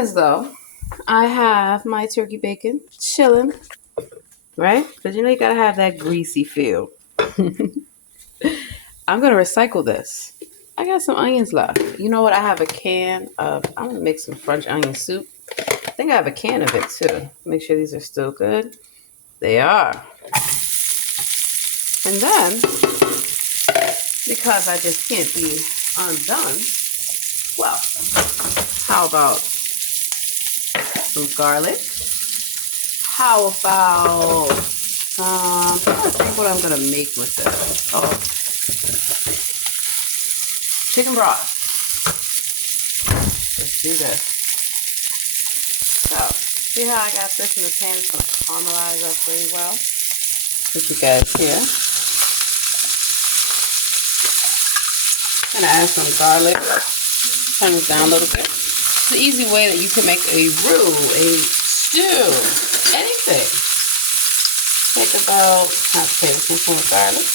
onions, though, I have my turkey bacon chilling, right? Because you gotta have that greasy feel. I'm gonna recycle this. I got some onions left. You know what? I have a can of, I'm gonna make some French onion soup. I think I have a can of it too. Make sure these are still good. They are. And then, because I just can't be undone, well, how about some garlic? How about I'm trying to think what I'm gonna make with this. Oh, chicken broth. Let's do this. So, see how I got this in the pan? It's gonna caramelize up really well. Put you guys here. Gonna add some garlic. Turn this down a little bit. It's an easy way that you can make a roux, a stew, anything. Take about half a tablespoon of garlic.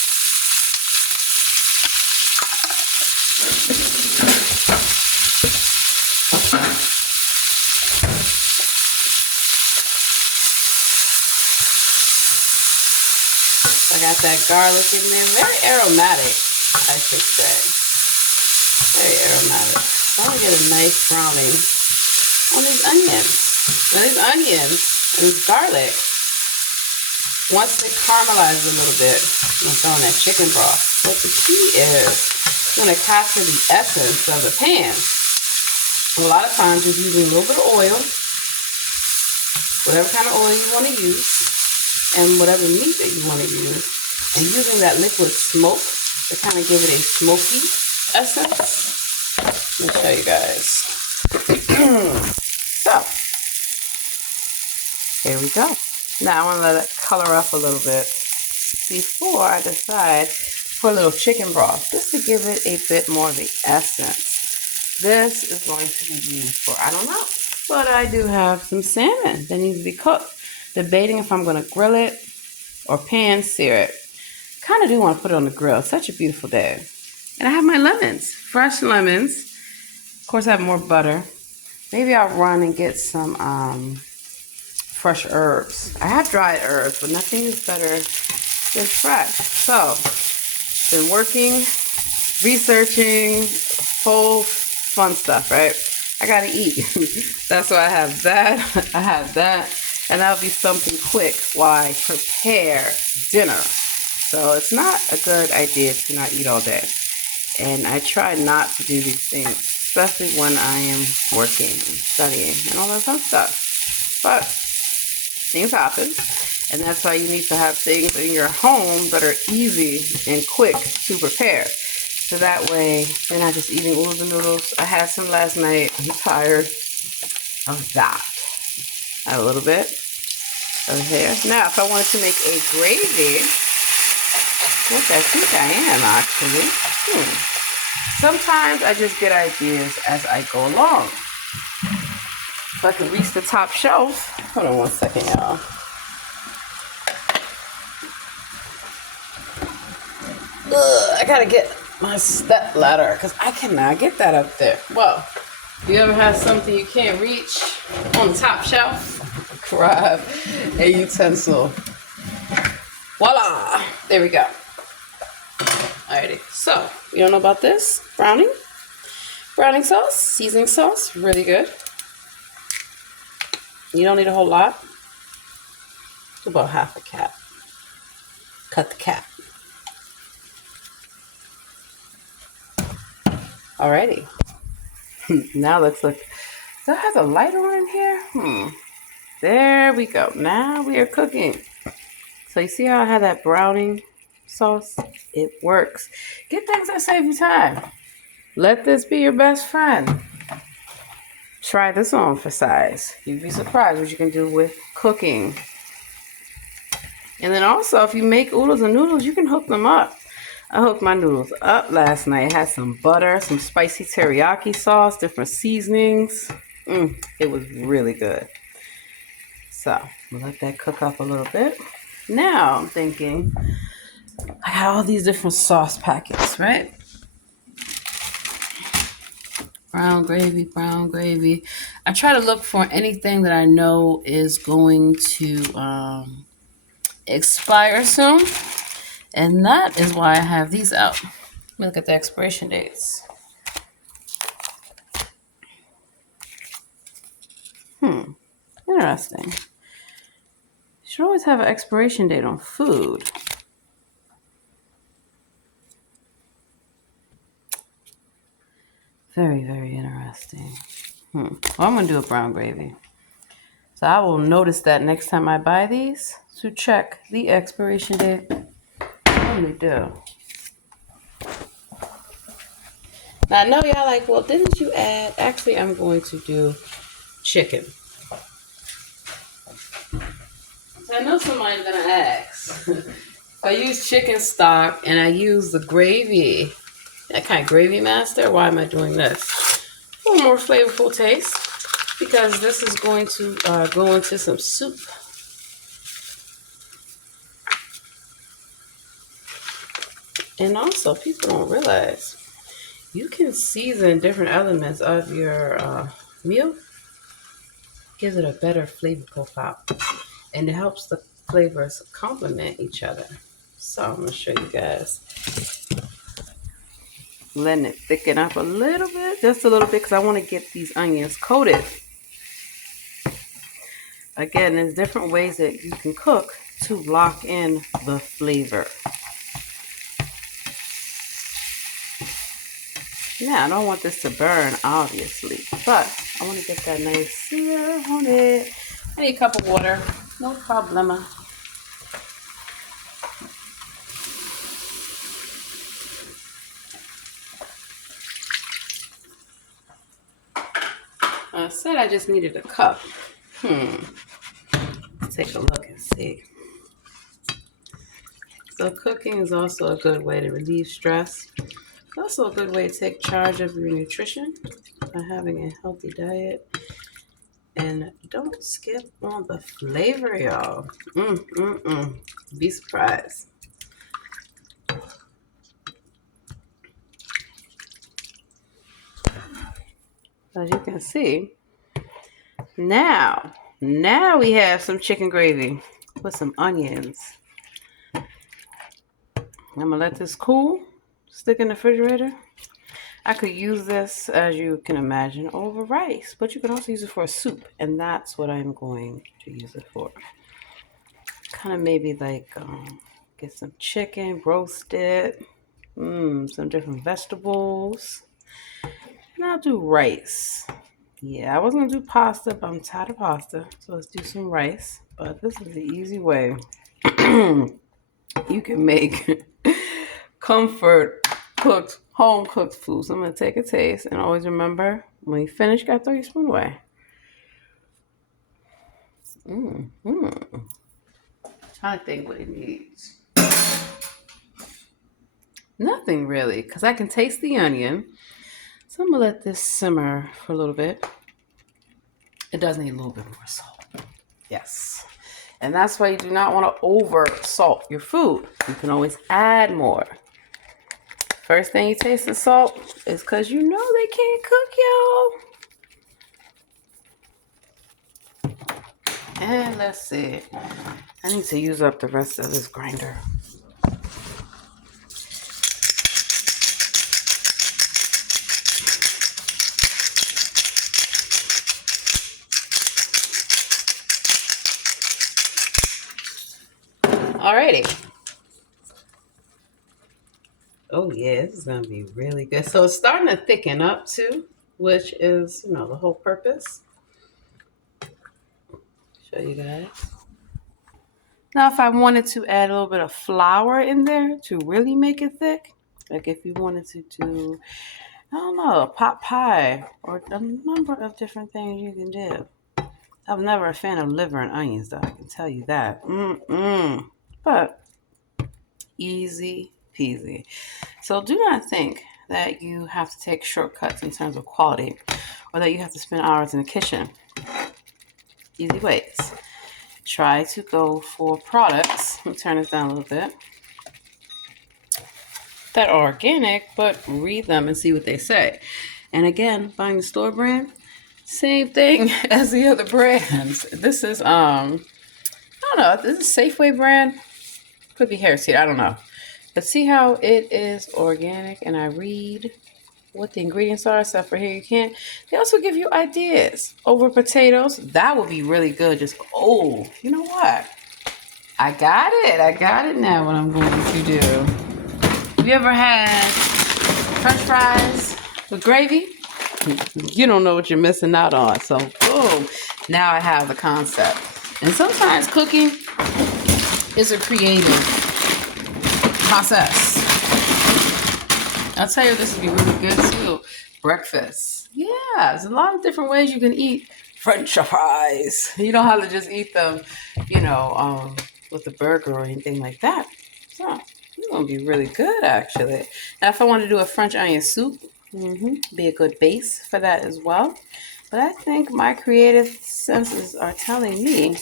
I got that garlic in there. Very aromatic, I should say. Very aromatic. I want to get a nice browning on these onions. Now these onions and this garlic, once they caramelize a little bit, I'm going to throw in that chicken broth. But the key is going to capture the essence of the pan. A lot of times just using a little bit of oil, whatever kind of oil you want to use, and whatever meat that you want to use, and using that liquid smoke to kind of give it a smoky essence. Let me show you guys. So, here we go. Now I want to let it color up a little bit before I decide for a little chicken broth, just to give it a bit more of the essence. This is going to be used for, I don't know, but I do have some salmon that needs to be cooked. Debating if I'm going to grill it or pan sear it. Kind of do want to put it on the grill. It's such a beautiful day. And I have my lemons, fresh lemons. Of course, I have more butter. Maybe I'll run and get some fresh herbs. I have dried herbs, but nothing is better than fresh. So, been working, researching, whole fun stuff, right? I gotta eat. That's why I have that. I have that. And that'll be something quick while I prepare dinner. So it's not a good idea to not eat all day. And I try not to do these things, especially when I am working and studying and all that fun stuff. But things happen. And that's why you need to have things in your home that are easy and quick to prepare. So that way, you're not just eating oodles and noodles. I had some last night. I'm tired of that. I have a little bit of here. Now, if I wanted to make a gravy, which I think I am actually. Sometimes I just get ideas as I go along. If I can reach the top shelf. Hold on one second, y'all. I gotta get my step ladder because I cannot get that up there. Well, if you ever have something you can't reach on the top shelf, grab a utensil. Voila! There we go. Alrighty, so you don't know about this? Browning sauce, seasoning sauce, really good. You don't need a whole lot. About half a cap. Cut the cap. Alrighty. Now let's look. Does that have a light on in here? There we go. Now we are cooking. So you see how I have that browning sauce? It works. Get things that save you time. Let this be your best friend. Try this on for size. You'd be surprised what you can do with cooking. And then also, if you make oodles and noodles, you can hook them up. I hooked my noodles up last night. It had some butter, some spicy teriyaki sauce, different seasonings. It was really good. So, we'll let that cook up a little bit. Now, I'm thinking, I have all these different sauce packets, right? Brown gravy, brown gravy. I try to look for anything that I know is going to expire soon. And that is why I have these out. Let me look at the expiration dates. Interesting. You should always have an expiration date on food. Very, very interesting. Well, I'm going to do a brown gravy. So I will notice that next time I buy these to check the expiration date. Let me do. Now, I know y'all like, well, didn't you add? Actually, I'm going to do chicken. So I know somebody's going to ask. If I use chicken stock and I use the gravy, that kind of gravy master, why am I doing this? A little more flavorful taste, because this is going to go into some soup. And also, people don't realize you can season different elements of your meal. Gives it a better flavor profile, and it helps the flavors complement each other. So I'm going to show you guys. Letting it thicken up a little bit, just a little bit, because I want to get these onions coated. Again, there's different ways that you can cook to lock in the flavor. Now, I don't want this to burn, obviously, but I want to get that nice sear on it. I need a cup of water, no problema. I said I just needed a cup. Let's take a look and see. So cooking is also a good way to relieve stress. It's also a good way to take charge of your nutrition by having a healthy diet. And don't skip on the flavor, y'all. Be surprised. As you can see, now we have some chicken gravy with some onions. I'm gonna let this cool, stick in the refrigerator. I could use this, as you can imagine, over rice, but you can also use it for a soup, and that's what I'm going to use it for. Kind of maybe like get some chicken, roast it, some different vegetables, and I'll do rice. Yeah, I was gonna do pasta, but I'm tired of pasta, so let's do some rice. But this is the easy way. You can make comfort cooked, home cooked food. So I'm gonna take a taste, and always remember, when you finish, you gotta throw your spoon away. Trying to think what it needs. Nothing really, because I can taste the onion. So I'm gonna let this simmer for a little bit. It does need a little bit more salt. Yes. And that's why you do not want to over salt your food. You can always add more. First thing you taste the salt is because you know they can't cook, y'all. And let's see. I need to use up the rest of this grinder. Alrighty. Oh yeah, this is gonna be really good. So it's starting to thicken up too, which is, the whole purpose. Show you guys. Now, if I wanted to add a little bit of flour in there to really make it thick, like if you wanted to do, I don't know, a pot pie or a number of different things you can do. I'm never a fan of liver and onions, though, I can tell you that. But easy peasy. So do not think that you have to take shortcuts in terms of quality, or that you have to spend hours in the kitchen. Easy ways. Try to go for products. Let me turn this down a little bit. That are organic, but read them and see what they say. And again, buying the store brand, same thing as the other brands. This is I don't know, this is Safeway brand. Could be hair seed, I don't know. But see how it is organic, and I read what the ingredients are, except for here you can't. They also give you ideas over potatoes. That would be really good. Just, oh, you know what? I got it. I got it now what I'm going to do. Have you ever had French fries with gravy? You don't know what you're missing out on. So, boom. Now I have the concept. And sometimes cooking is a creative process. I'll tell you, this would be really good too. Breakfast. Yeah, there's a lot of different ways you can eat French fries. You don't have to just eat them, with a burger or anything like that. So, it's going to be really good, actually. Now, if I want to do a French onion soup, be a good base for that as well. But I think my creative senses are telling me,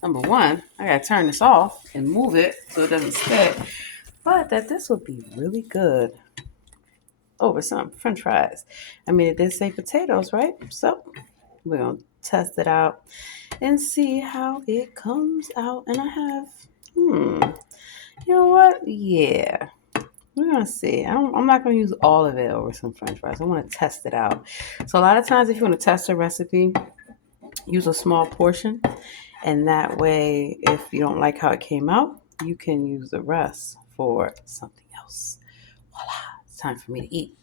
number one, I got to turn this off and move it so it doesn't stick. But that this would be really good over some French fries. I mean, it did say potatoes, right? So we're going to test it out and see how it comes out. And I have, you know what? Yeah. We're going to see. I'm not going to use all of it over some French fries. I want to test it out. So a lot of times if you want to test a recipe, use a small portion. And that way, if you don't like how it came out, you can use the rest for something else. Voila. It's time for me to eat.